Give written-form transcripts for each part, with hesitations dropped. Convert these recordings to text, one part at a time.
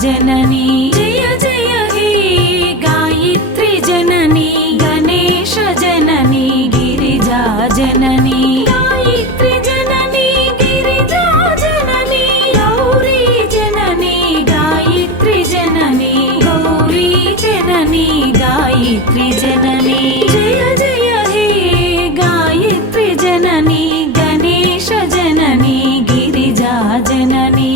जननी जय जय हे गायत्री जननी गणेश जननी गिरिजा जननी गायत्री जननी गिरिजा जननी गौरी जननी गायत्री जननी गौरी जननी गायत्री जननी जय जय हे गायत्री जननी गणेश जननी गिरिजा जननी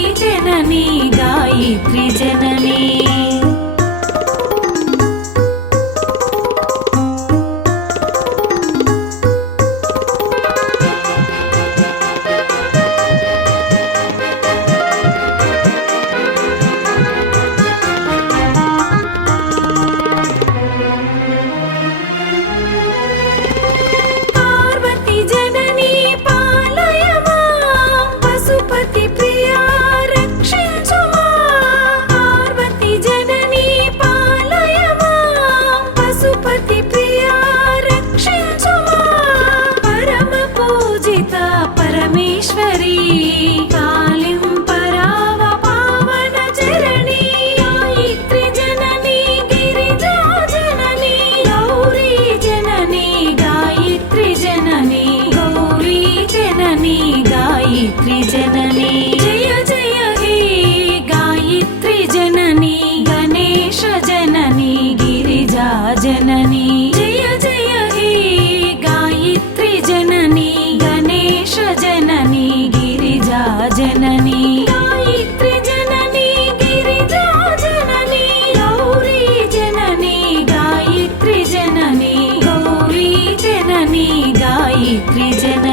गायत्री जननी गायत्री जननी परमेश्वरी कालिं पराव पावन चरणी गायत्री जननी गिरिजा जननी गौरी जननी गायत्री जननी गौरी जननी गायत्री जननी जय जय हे गायत्री जननी गणेश जननी गिरिजा जननी जय जय हे गायत्री जननी गणेश जननी गिरिजा जननी गायत्री जननी गिरिजा जननी गौरी जननी गायत्री जननी गौरी जननी गायत्री जननी